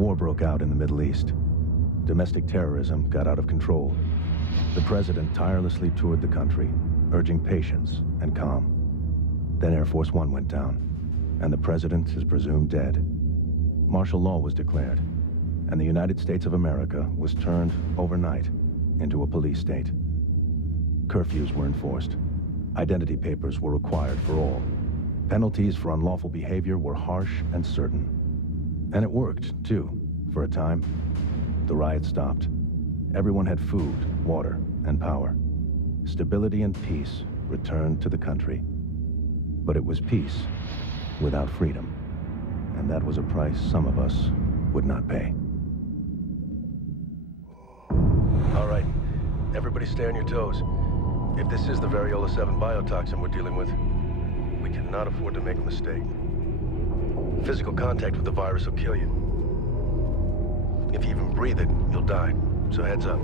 War broke out in the Middle East. Domestic terrorism got out of control. The president tirelessly toured the country, urging patience and calm. Then Air Force One went down, and the president is presumed dead. Martial law was declared, and the United States of America was turned overnight into a police state. Curfews were enforced. Identity papers were required for all. Penalties for unlawful behavior were harsh and certain. And it worked, too, for a time. The riots stopped. Everyone had food, water, and power. Stability and peace returned to the country. But it was peace without freedom. And that was a price some of us would not pay. All right, everybody stay on your toes. If this is the Variola 7 biotoxin we're dealing with, we cannot afford to make a mistake. Physical contact with the virus will kill you. If you even breathe it, you'll die. So heads up.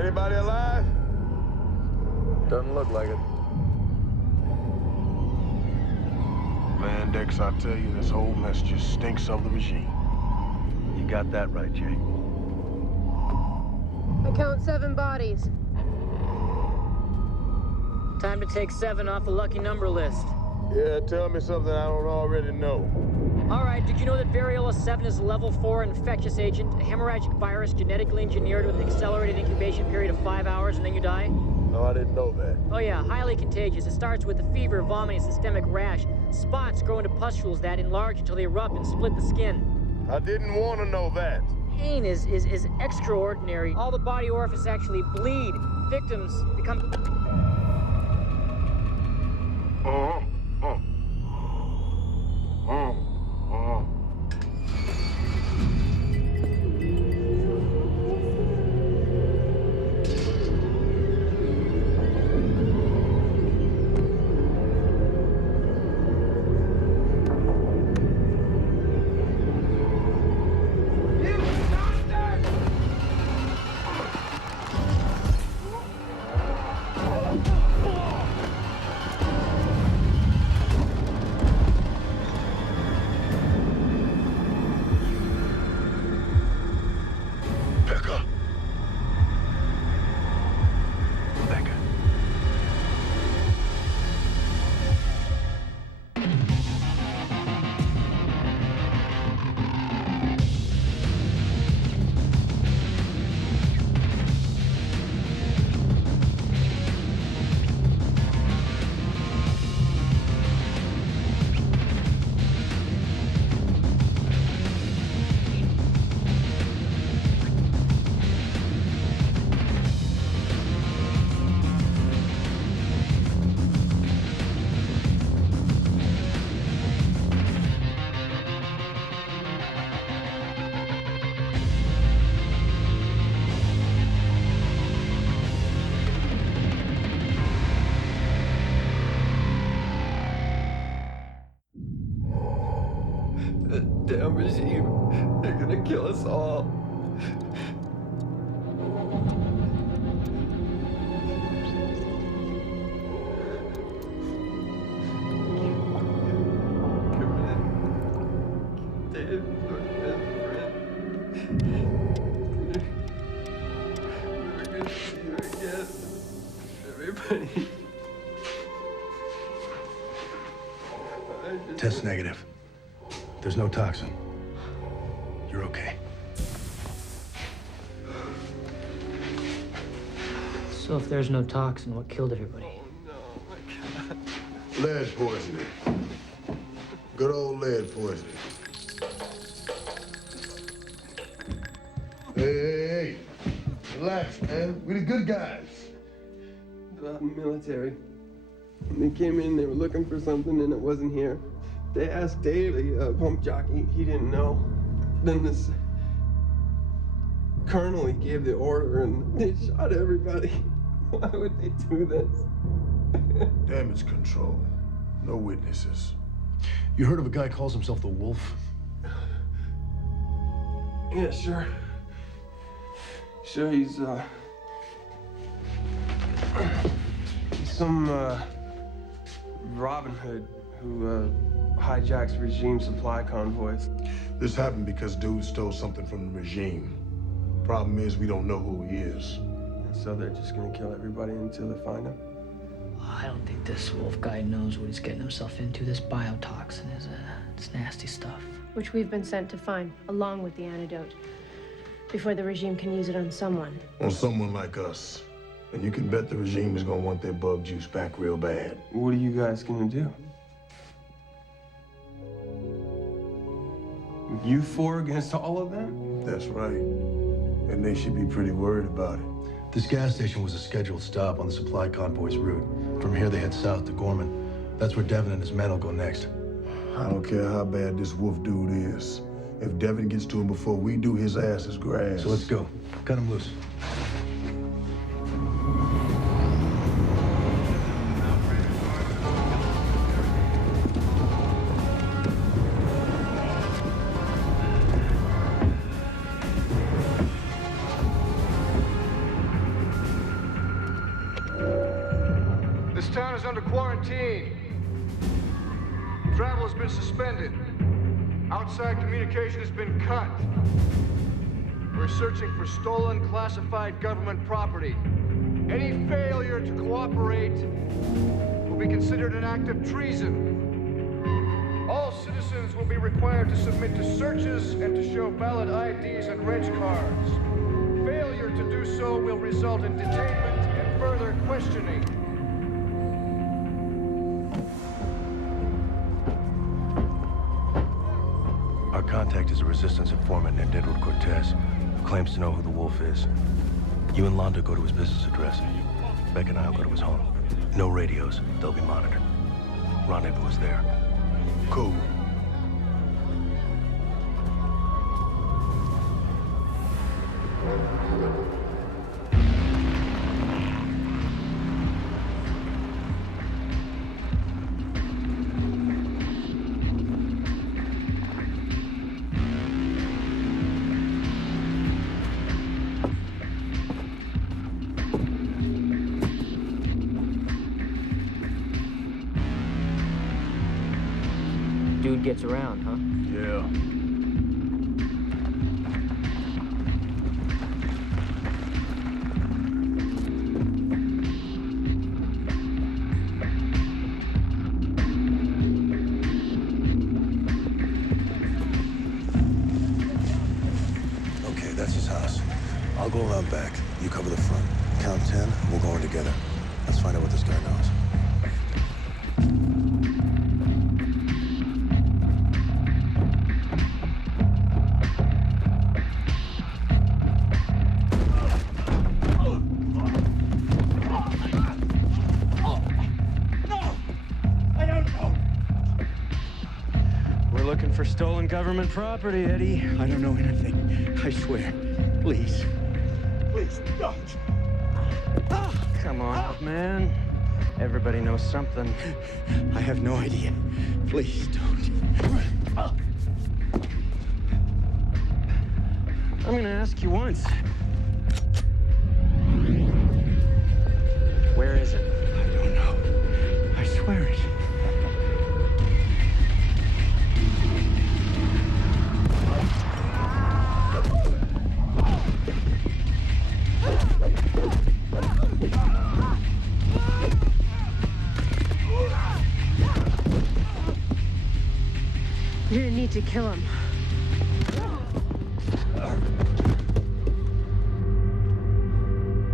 Anybody alive? Doesn't look like it. Man, Dex, I tell you, this whole mess just stinks of the regime. You got that right, Jay. I count 7 bodies. Time to take 7 off the lucky number list. Yeah, tell me something I don't already know. All right, did you know that Variola 7 is a level 4 infectious agent, a hemorrhagic virus genetically engineered with an accelerated incubation period of 5 hours and then you die? No, I didn't know that. Oh yeah, highly contagious. It starts with a fever, vomiting, systemic rash. Spots grow into pustules that enlarge until they erupt and split the skin. I didn't want to know that. Pain is extraordinary. All the body orifices actually bleed. Victims become... Damn regime. They're gonna kill us all. Dave, our best friend. We're gonna see you again. Everybody. Test negative. There's no toxin. You're okay. So if there's no toxin, what killed everybody? Lead poisoning. Good old lead poisoning. Hey. Relax, man. We're the good guys. The military. They came in, they were looking for something, and it wasn't here. They asked Dave, the pump jockey, he didn't know. Then this colonel, he gave the order, and they shot everybody. Why would they do this? Damage control. No witnesses. You heard of a guy who calls himself the Wolf? Yeah, sure. Sure, he's some Robin Hood, who hijacks regime supply convoys. This happened because dude stole something from the regime. Problem is, we don't know who he is. And so they're just gonna kill everybody until they find him? I don't think this Wolf guy knows what he's getting himself into. This biotoxin is it's nasty stuff. Which we've been sent to find, along with the antidote, before the regime can use it on someone. On someone like us. And you can bet the regime is gonna want their bug juice back real bad. What are you guys gonna do? You four against all of them? That's right. And they should be pretty worried about it. This gas station was a scheduled stop on the supply convoy's route. From here, they head south to Gorman. That's where Devin and his men will go next. I don't care how bad this Wolf dude is. If Devin gets to him before we do, his ass is grass. So let's go. Cut him loose. This town is under quarantine. Travel has been suspended. Outside communication has been cut. We're searching for stolen classified government property. Any failure to cooperate will be considered an act of treason. All citizens will be required to submit to searches and to show valid IDs and reg cards. Failure to do so will result in detainment and further questioning. Our contact is a resistance informant named Edward Cortez, who claims to know who the Wolf is. You and Londo go to his business address. Beck and I'll go to his home. No radios. They'll be monitored. Rendezvous is there. Cool. Dude gets around, huh? Yeah. Okay, that's his house. I'll go around back. You cover the front. Count 10, we'll go in together. Let's find out what this guy knows. We're looking for stolen government property, Eddie. I don't know anything. I swear. Please. Please, don't. Come on, man. Everybody knows something. I have no idea. Please don't. I'm gonna ask you once. Where is it? I don't know. I swear it. You're gonna need to kill him.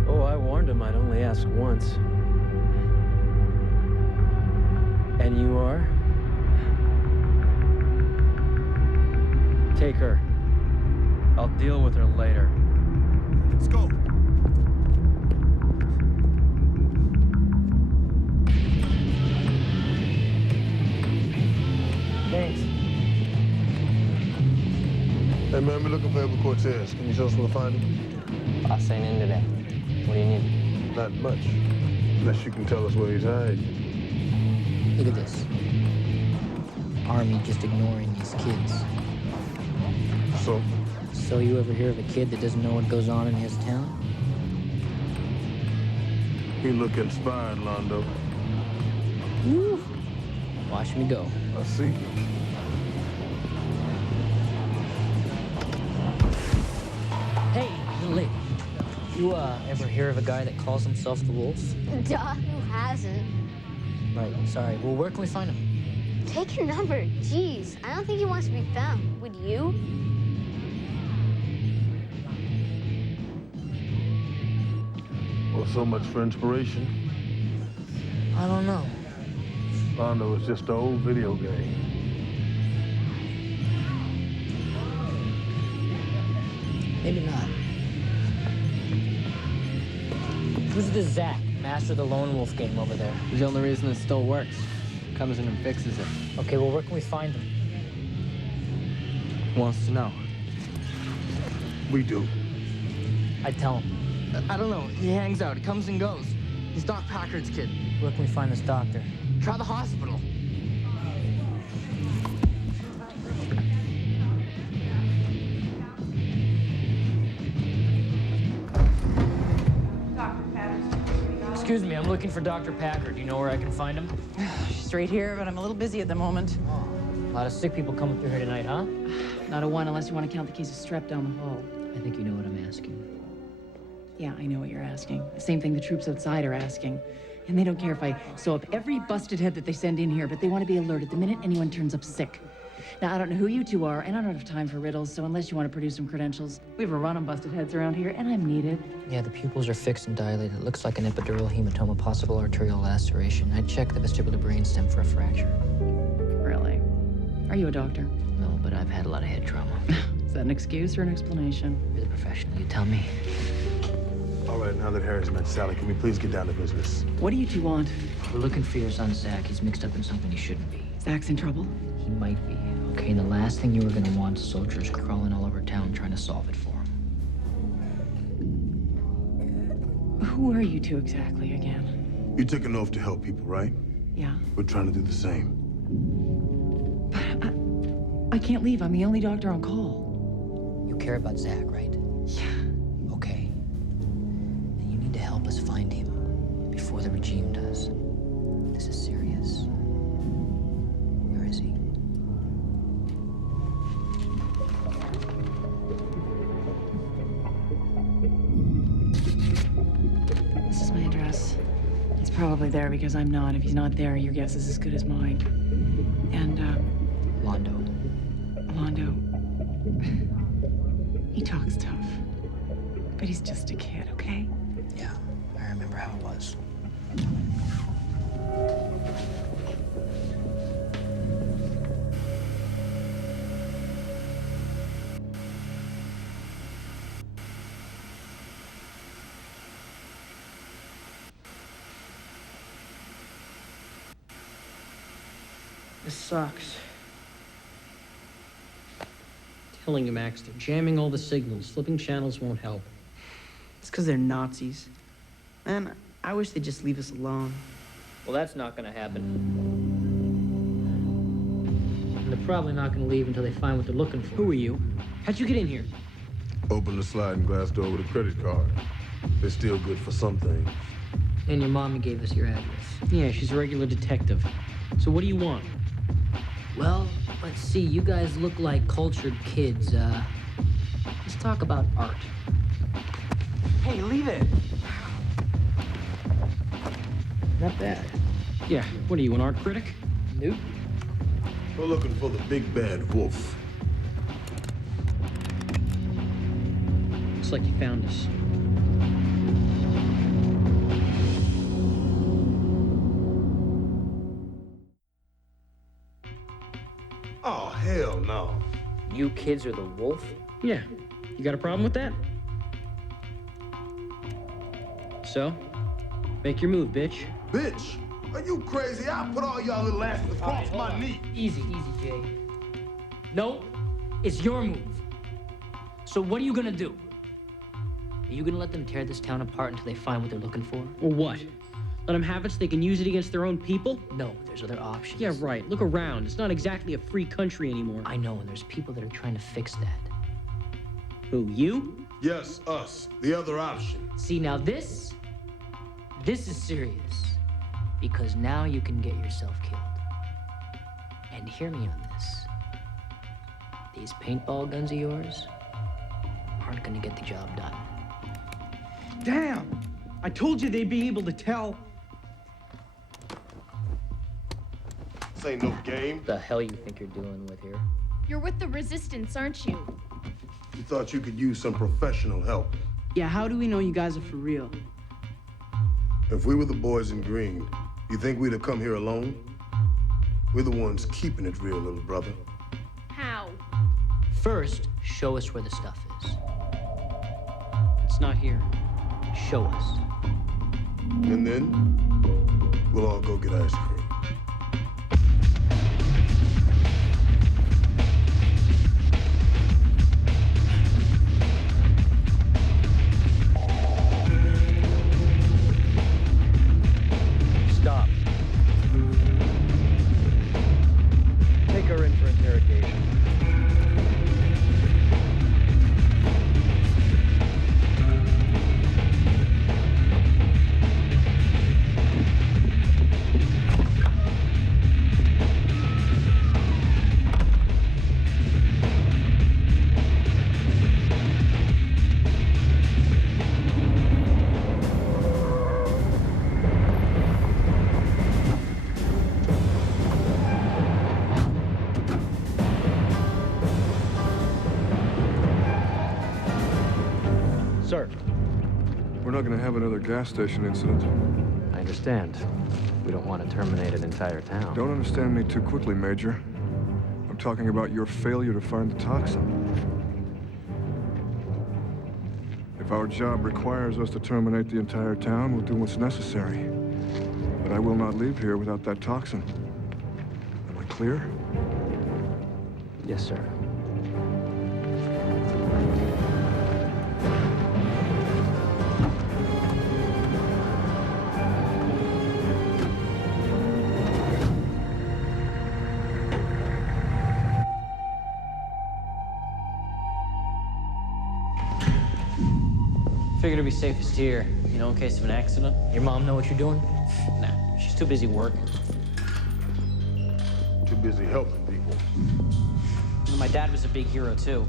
Oh, I warned him I'd only ask once. And you are? Take her. I'll deal with her later. Let's go. Thanks. Hey, man, we're looking for Edward Cortez. Can you tell us where to find him? Boss ain't in today. What do you need? Not much. Unless you can tell us where he's hiding. Look at this. Army just ignoring these kids. So? So you ever hear of a kid that doesn't know what goes on in his town? He look inspired, Londo. Watch me go. I see. Hey, little lady. You ever hear of a guy that calls himself the Wolf? Duh, who hasn't? Right, sorry. Well, where can we find him? Take your number. Jeez, I don't think he wants to be found. Would you? Well, so much for inspiration. I don't know. Londo is just an old video game. Maybe not. Who's this Zach, master of the Lone Wolf game over there? He's the only reason it still works. Comes in and fixes it. Okay, well, where can we find him? Wants to know. We do. I'd tell him. I don't know. He hangs out. He comes and goes. He's Doc Packard's kid. Where can we find this doctor? Try the hospital. Excuse me, I'm looking for Dr. Packard. Do you know where I can find him? She's right here, but I'm a little busy at the moment. A lot of sick people coming through here tonight, huh? Not a one unless you want to count the case of strep down the hall. I think you know what I'm asking. Yeah, I know what you're asking. The same thing the troops outside are asking. And they don't care if I sew up every busted head that they send in here, but they want to be alerted the minute anyone turns up sick. Now, I don't know who you two are, and I don't have time for riddles, so unless you want to produce some credentials, we have a run on busted heads around here, and I'm needed. Yeah, the pupils are fixed and dilated. It looks like an epidural hematoma, possible arterial laceration. I'd check the vestibular brainstem for a fracture. Really? Are you a doctor? No, but I've had a lot of head trauma. Is that an excuse or an explanation? You're the professional. You tell me. All right, now that Harry's met Sally, can we please get down to business? What do you two want? We're looking for your son, Zach. He's mixed up in something he shouldn't be. Zach's in trouble? He might be. Okay, and the last thing you were gonna want is soldiers crawling all over town trying to solve it for him. Who are you two exactly again? You took an oath to help people, right? Yeah. We're trying to do the same. But I can't leave. I'm the only doctor on call. You care about Zach, right? Yeah. Okay. Then you need to help us find him before the regime does. This is serious. Where is he? This is my address. He's probably there because I'm not. If he's not there, your guess is as good as mine. And, Londo. Londo. He talks tough. But he's just a kid, okay? Yeah, I remember how it was. This sucks. Telling you, Max, they're jamming all the signals. Flipping channels won't help. It's because they're Nazis. Man, I wish they'd just leave us alone. Well, that's not gonna happen. And they're probably not gonna leave until they find what they're looking for. Who are you? How'd you get in here? Open the sliding glass door with a credit card. They're still good for some things. And your mommy gave us your address. Yeah, she's a regular detective. So what do you want? Well, let's see. You guys look like cultured kids. Let's talk about art. Hey, leave it. Not bad. Yeah, what are you, an art critic? Nope. We're looking for the big bad wolf. Looks like you found us. Oh, hell no. You kids are the wolf? Yeah. You got a problem with that? So, make your move, bitch. Bitch, are you crazy? I'll put all y'all little asses across my knee. Easy, Jay. No, it's your move. So what are you gonna do? Are you gonna let them tear this town apart until they find what they're looking for? Or what? Let them have it so they can use it against their own people? No, there's other options. Yeah, right. Look around. It's not exactly a free country anymore. I know, and there's people that are trying to fix that. Who, you? Yes, us. The other option. See, now this is serious. Because now you can get yourself killed. And hear me on this. These paintball guns of yours aren't gonna get the job done. Damn! I told you they'd be able to tell. This ain't no game. The hell you think you're dealing with here? You're with the Resistance, aren't you? You thought you could use some professional help. Yeah, how do we know you guys are for real? If we were the boys in green, you think we'd have come here alone? We're the ones keeping it real, little brother. How? First, show us where the stuff is. It's not here. Show us. And then, we'll all go get ice cream. Stop. Take her in for interrogation. Sir. We're not going to have another gas station incident. I understand. We don't want to terminate an entire town. Don't understand me too quickly, Major. I'm talking about your failure to find the toxin. If our job requires us to terminate the entire town, we'll do what's necessary. But I will not leave here without that toxin. Am I clear? Yes, sir. Figured it'd be safest here, you know, in case of an accident. Your mom know what you're doing? Nah, she's too busy working. Too busy helping people. You know, my dad was a big hero, too.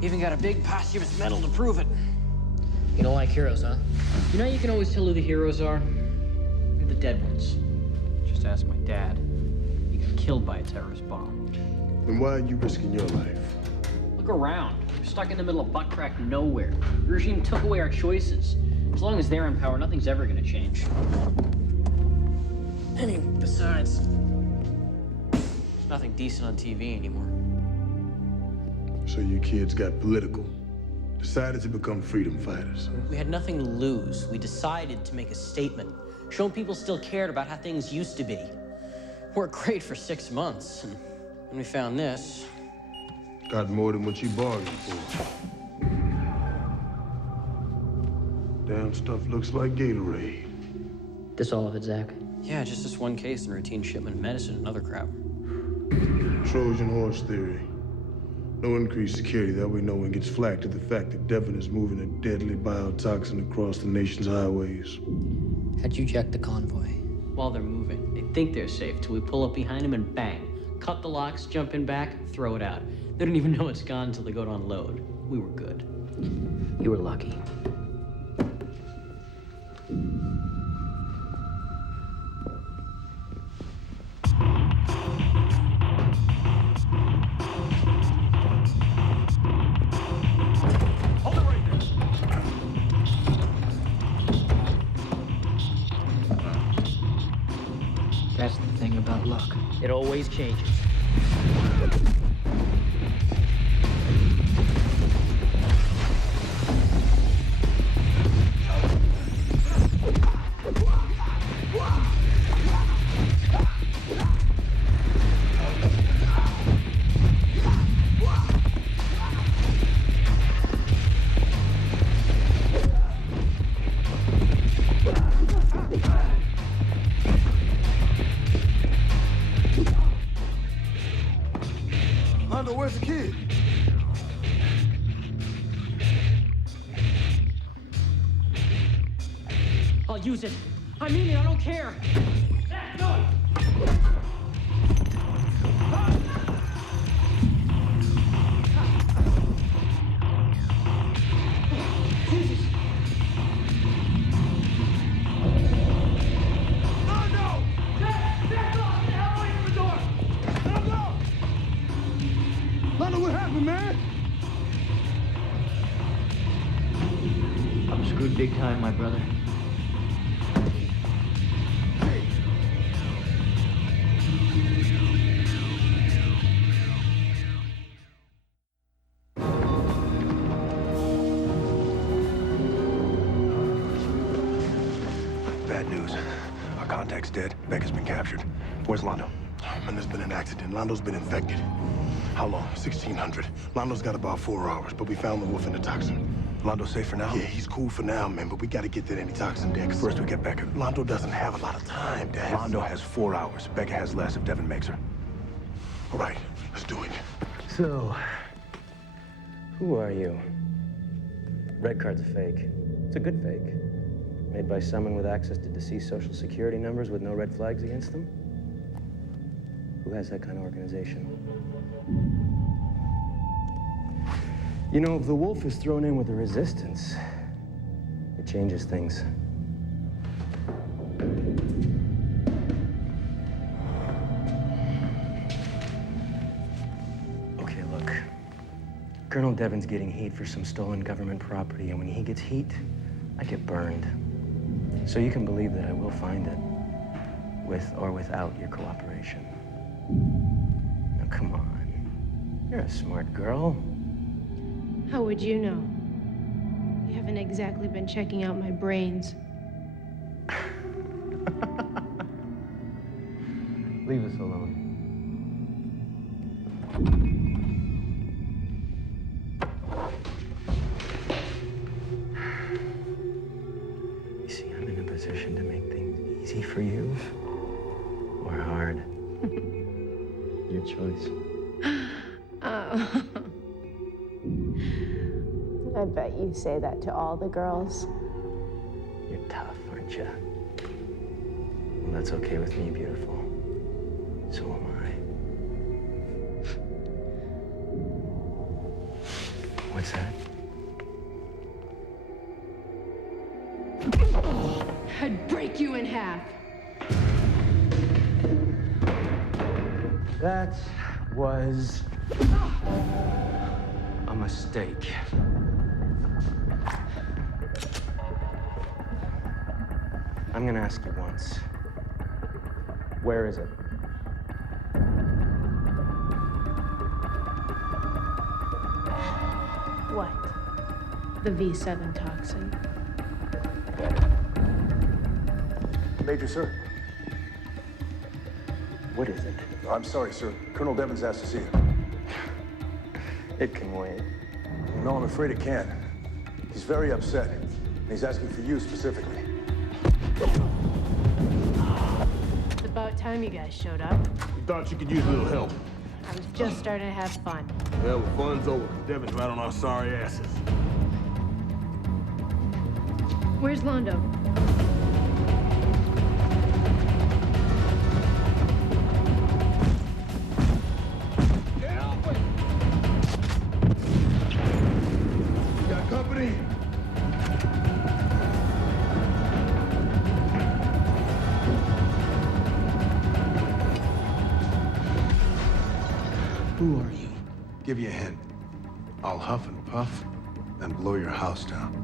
He even got a big posthumous medal to prove it. You don't like heroes, huh? You know, you can always tell who the heroes are. They're the dead ones. Just ask my dad. He got killed by a terrorist bomb. Then why are you risking your life? Look around. We're stuck in the middle of butt-crack nowhere. The regime took away our choices. As long as they're in power, nothing's ever gonna change. I mean, besides, there's nothing decent on TV anymore. So you kids got political. Decided to become freedom fighters. We had nothing to lose. We decided to make a statement, showing people still cared about how things used to be. Worked great for 6 months, and when we found this... Got more than what you bargained for. Damn stuff looks like Gatorade. This all of it, Zach? Yeah, just this one case and routine shipment of medicine and other crap. Trojan horse theory. No increased security, that way no one gets flack to the fact that Devin is moving a deadly biotoxin across the nation's highways. How'd you jack the convoy? While they're moving. They think they're safe till we pull up behind them and bang. Cut the locks, jump in back, throw it out. They don't even know it's gone until they go to unload. We were good. You were lucky. Hold it right there. That's the thing about luck. It always changes. Hondo, where's the kid? I'll use it. I mean it, I don't care. Zach, no! Bad news. Our contact's dead. Becca's been captured. Where's Londo? Man, there's been an accident. Londo's been infected. How long? 1600. Londo's got about 4 hours, but we found the wolf in the toxin. Londo safe for now? Yeah, he's cool for now, man, but we gotta get that antitoxin, Dex. First we get Becca. Londo doesn't have a lot of time, Dex. Londo has 4 hours. Becca has less if Devin makes her. All right, let's do it. So, who are you? Red card's a fake. It's a good fake. Made by someone with access to deceased social security numbers with no red flags against them? Who has that kind of organization? You know, if the wolf is thrown in with the resistance, it changes things. Okay, look. Colonel Devin's getting heat for some stolen government property, and when he gets heat, I get burned. So you can believe that I will find it, with or without your cooperation. Now, come on. You're a smart girl. How would you know? You haven't exactly been checking out my brains. Leave us alone. You see, I'm in a position to make things easy for you or hard. Your choice. Oh. I bet you say that to all the girls. You're tough, aren't you? Well, that's okay with me, beautiful. So am I. What's that? I'd break you in half. That was a mistake. I'm gonna ask you once. Where is it? What? The V7 toxin. Major, sir. What is it? I'm sorry, sir. Colonel Devon's asked to see you. It can wait. No, I'm afraid it can't. He's very upset. And he's asking for you specifically. It's about time you guys showed up. We thought you could use a little help. I was just starting to have fun. Well, the fun's over. Devin's right on our sorry asses. Where's Londo? Get off it! You got company? Who are you? Give you a hint. I'll huff and puff and blow your house down.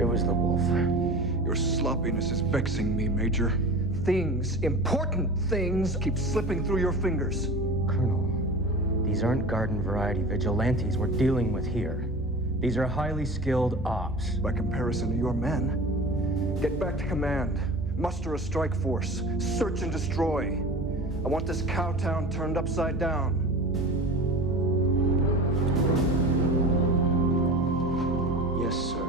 It was the wolf. Your sloppiness is vexing me, Major. Things, important things, keep slipping through your fingers. Colonel, these aren't garden variety vigilantes we're dealing with here. These are highly skilled ops. By comparison to your men, get back to command. Muster a strike force. Search and destroy. I want this cow town turned upside down. Yes, sir.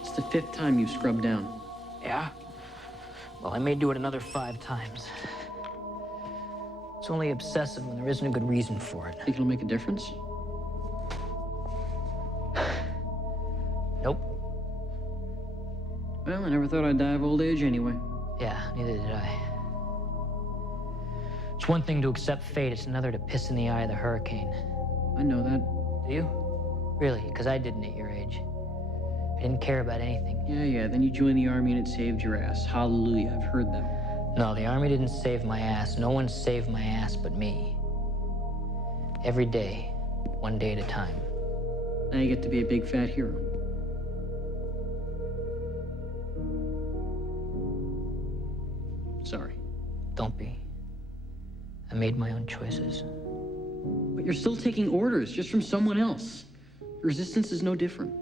It's the 5th time you've scrubbed down. Yeah? Well, I may do it another 5 times. It's only obsessive when there isn't a good reason for it. Think it'll make a difference? Nope. Well, I never thought I'd die of old age anyway. Yeah, neither did I. It's one thing to accept fate, it's another to piss in the eye of the hurricane. I know that. Do you? Really? Because I didn't at your age. I didn't care about anything. Yeah, then you joined the army and it saved your ass. Hallelujah, I've heard them. No, the army didn't save my ass. No one saved my ass but me. Every day, one day at a time. Now you get to be a big fat hero. Sorry. Don't be. I made my own choices. But you're still taking orders, just from someone else. Resistance is no different.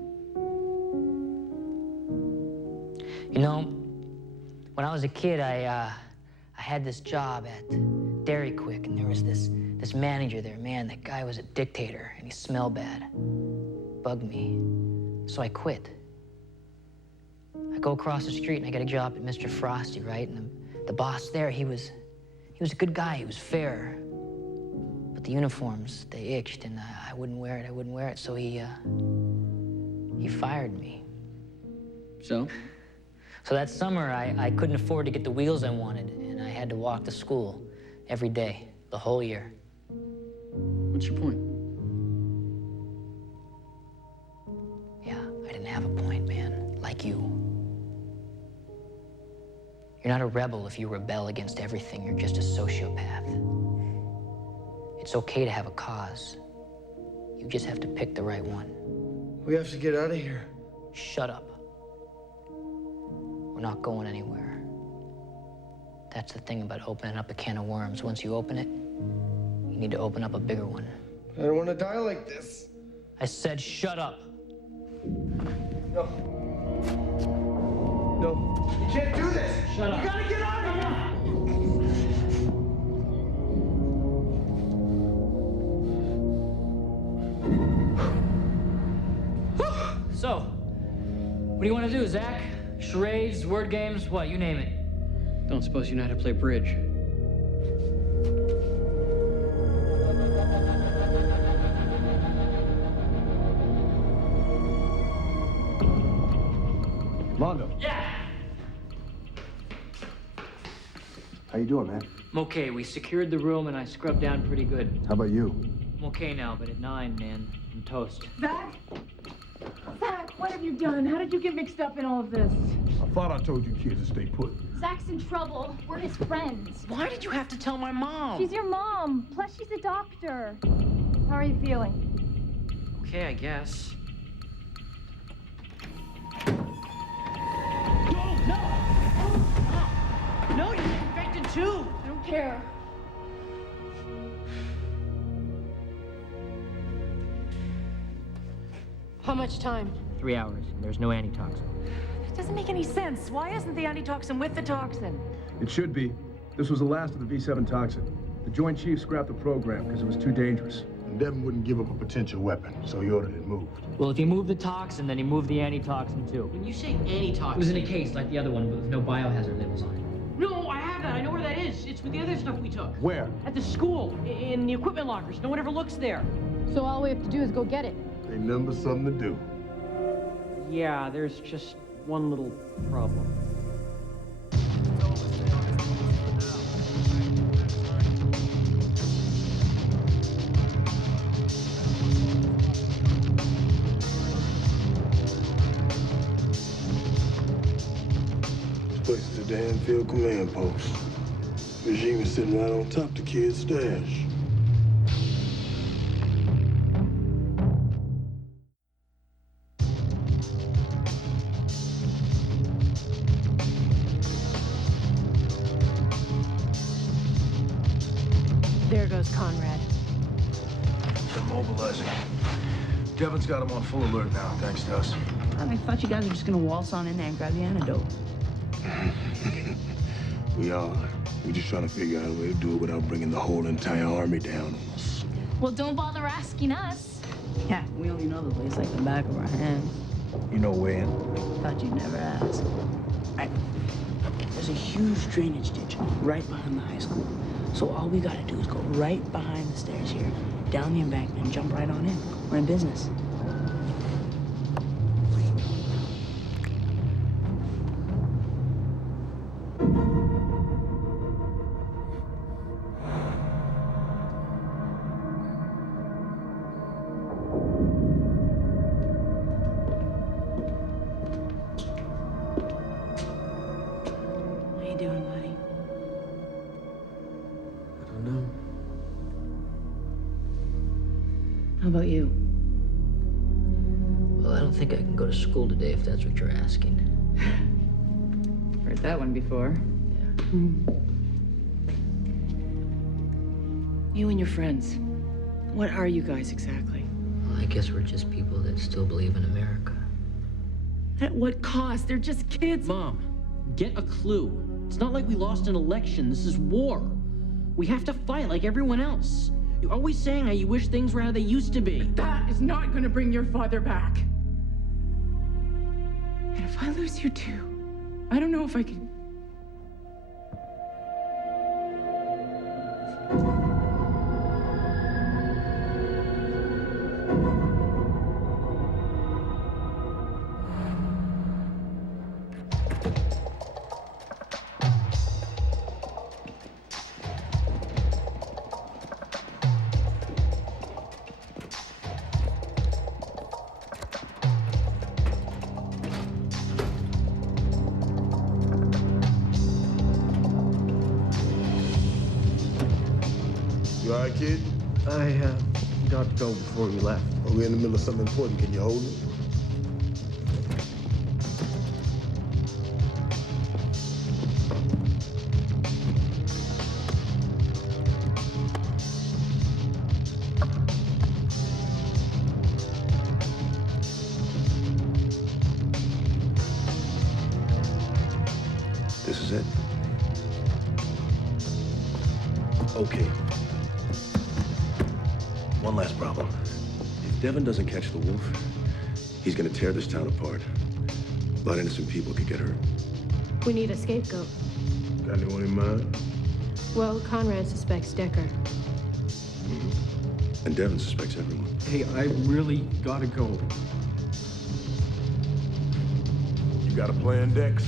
You know, when I was a kid, I had this job at Dairy Quick, and there was this manager there. Man, that guy was a dictator, and he smelled bad. Bugged me. So I quit. I go across the street, and I get a job at Mr. Frosty, right? And the boss there, he was a good guy. He was fair. But the uniforms, they itched, and I wouldn't wear it. So he fired me. So? So that summer, I couldn't afford to get the wheels I wanted, and I had to walk to school every day, the whole year. What's your point? Yeah, I didn't have a point, man, like you. You're not a rebel if you rebel against everything. You're just a sociopath. It's okay to have a cause. You just have to pick the right one. We have to get out of here. Shut up. We're not going anywhere. That's the thing about opening up a can of worms. Once you open it, you need to open up a bigger one. I don't want to die like this. I said shut up. No. No. You can't do this. Shut up. You gotta get out of here. So, what do you want to do, Zach? Charades, word games, what? You name it. Don't suppose you know how to play bridge. Mondo. Yeah! How you doing, man? I'm okay. We secured the room and I scrubbed down pretty good. How about you? I'm okay now, but at 9, man, I'm toast. Zach? Zach, what have you done? How did you get mixed up in all of this? I thought I told you kids to stay put. Zach's in trouble. We're his friends. Why did you have to tell my mom? She's your mom. Plus, she's a doctor. How are you feeling? Okay, I guess. No, you're infected too. I don't care. How much time? 3 hours. There's no antitoxin. It doesn't make any sense. Why isn't the antitoxin with the toxin? It should be. This was the last of the V7 toxin. The Joint Chiefs scrapped the program because it was too dangerous. And Devin wouldn't give up a potential weapon, so he ordered it moved. Well, if he moved the toxin, then he moved the antitoxin too. When you say antitoxin... It was in a case like the other one, but with no biohazard labels on it. No, I have that. I know where that is. It's with the other stuff we took. Where? At the school, in the equipment lockers. No one ever looks there. So all we have to do is go get it. Ain't nothing but something to do. Yeah, there's just one little problem. This place is a damn field command post. Regime is sitting right on top of the kid's stash. There goes Conrad. They're mobilizing. Devin's got him on full alert now, thanks to us. I thought you guys were just gonna waltz on in there and grab the antidote. We are. We're just trying to figure out a way to do it without bringing the whole entire army down on us. Well, don't bother asking us. Yeah, we only know the place like the back of our hands. You know Wayne? Thought you'd never ask. There's a huge drainage ditch right behind the high school. So all we gotta do is go right behind the stairs here, down the embankment, and jump right on in. We're in business. about you? Well, I don't think I can go to school today if that's what you're asking. Heard that one before. Yeah. You and your friends. What are you guys exactly? Well, I guess we're just people that still believe in America. At what cost? They're just kids. Mom, get a clue. It's not like we lost an election. This is war. We have to fight like everyone else. You're always saying how you wish things were how they used to be. That is not going to bring your father back. And if I lose you too, I don't know if I can. You all right, kid? I got to go before we left. Oh, we're in the middle of something important. Can you hold it? This is it. Okay. One last problem. If Devin doesn't catch the wolf, he's gonna tear this town apart. A lot of innocent people could get hurt. We need a scapegoat. Got anyone in mind? Well, Conrad suspects Decker. And Devin suspects everyone. Hey, I really gotta go. You got a plan, Dex?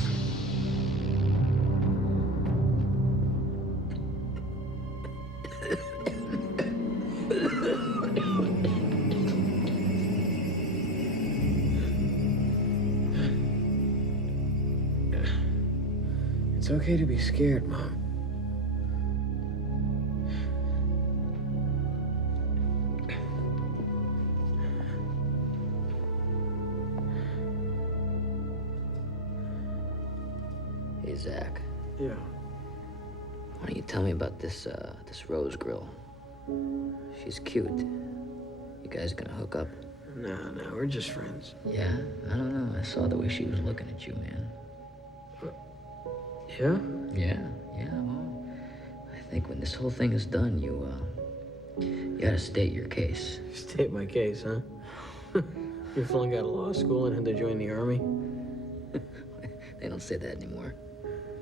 It's okay to be scared, Mom. Hey, Zach. Yeah. Why don't you tell me about this Rose girl? She's cute. You guys gonna hook up? No, we're just friends. Yeah? I don't know. I saw the way she was looking at you, man. Yeah? Yeah, well, I think when this whole thing is done, you gotta state your case. State my case, huh? You're flung out of law school and had to join the army? They don't say that anymore.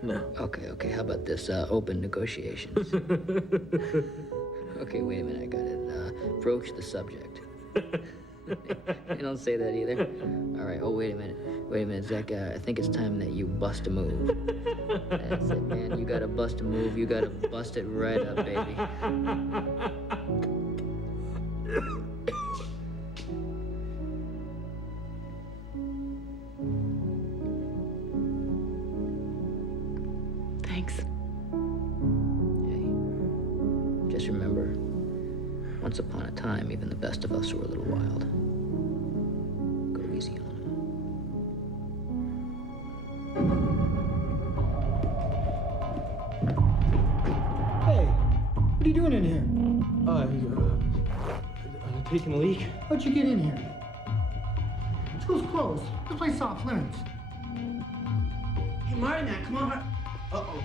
No. Okay, how about this? Open negotiations. Okay, wait a minute, I got it. Broach the subject. They don't say that either. All right, wait a minute, Zach, I think it's time that you bust a move. That's it, man. You gotta bust a move. You gotta bust it right up, baby. Thanks. Hey, just remember, once upon a time, even the best of us were a little wild. Go easy on them. Hey, what are you doing in here? Taking a leak. How'd you get in here? School's closed. This place is off limits. Hey, Martin, come on. Uh-oh.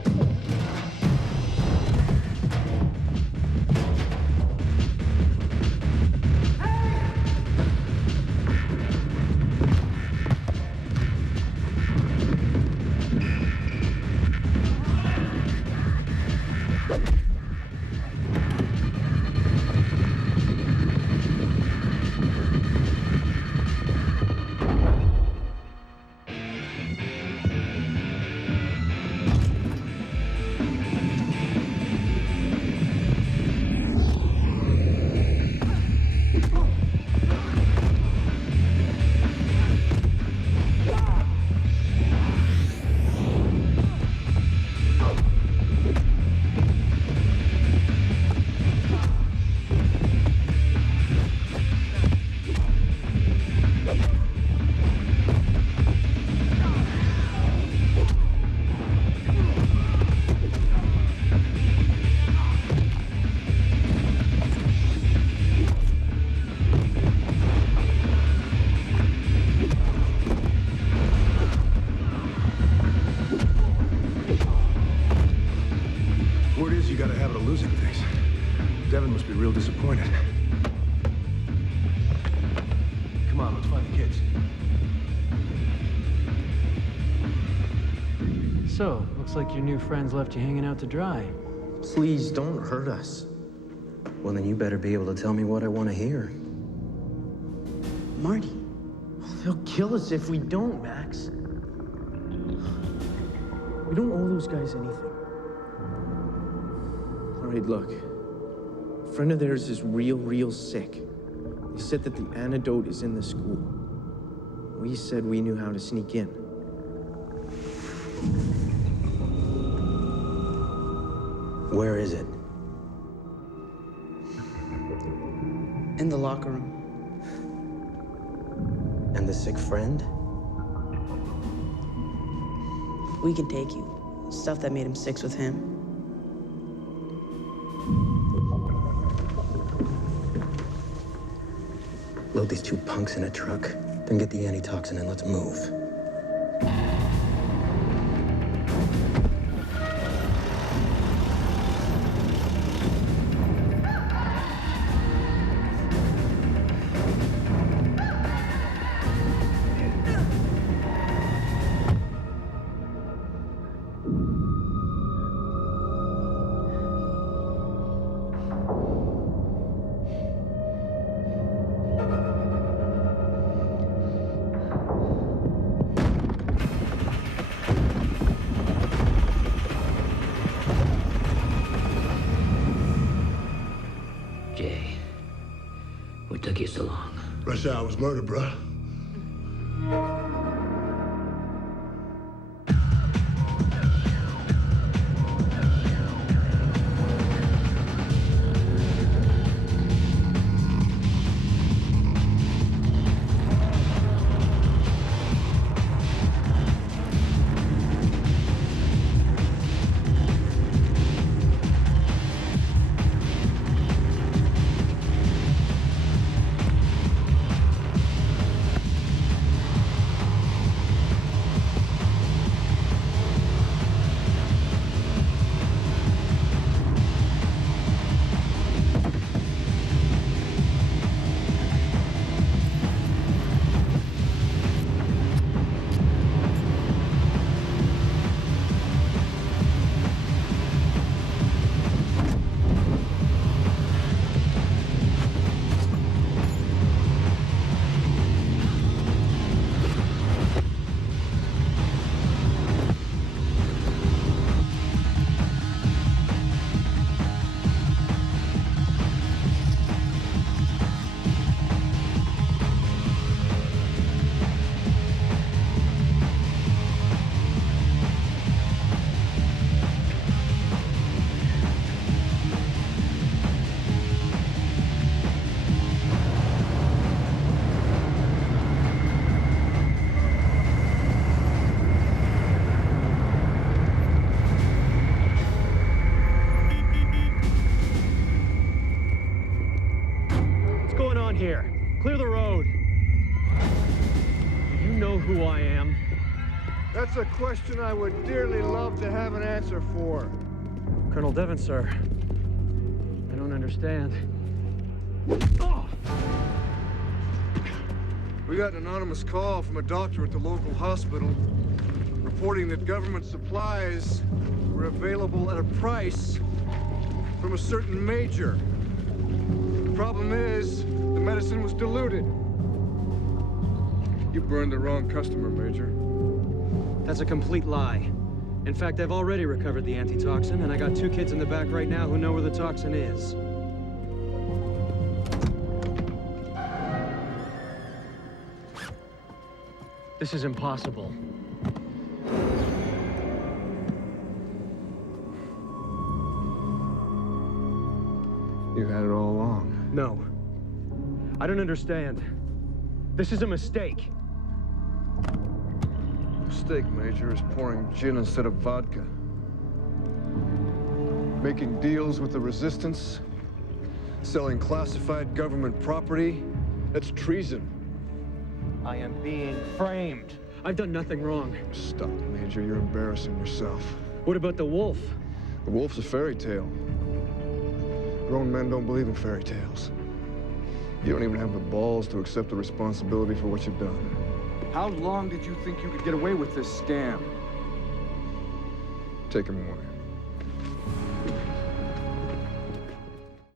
son must be real disappointed. Come on, let's find the kids. So, looks like your new friends left you hanging out to dry. Please don't hurt us. Well, then you better be able to tell me what I want to hear. Marty. They'll kill us if we don't, Max. We don't owe those guys anything. All right, look. A friend of theirs is real sick. They said that the antidote is in the school. We said we knew how to sneak in. Where is it? In the locker room. And the sick friend? We can take you. Stuff that made him sick with him. Load these two punks in a truck, then get the antitoxin and let's move. Jay, what took you so long? Rush hour was murder, bruh. Here, clear the road. Do you know who I am? That's a question I would dearly love to have an answer for. Colonel Devon, sir. I don't understand. Oh! We got an anonymous call from a doctor at the local hospital reporting that government supplies were available at a price from a certain major. The problem is, the medicine was diluted. You burned the wrong customer, Major. That's a complete lie. In fact, I've already recovered the antitoxin, and I got two kids in the back right now who know where the toxin is. This is impossible. You had it all along. No. I don't understand. This is a mistake. Mistake, Major, is pouring gin instead of vodka. Making deals with the resistance. Selling classified government property. That's treason. I am being framed. I've done nothing wrong. Stop, Major. You're embarrassing yourself. What about the wolf? The wolf's a fairy tale. Grown men don't believe in fairy tales. You don't even have the balls to accept the responsibility for what you've done. How long did you think you could get away with this scam? Take him away.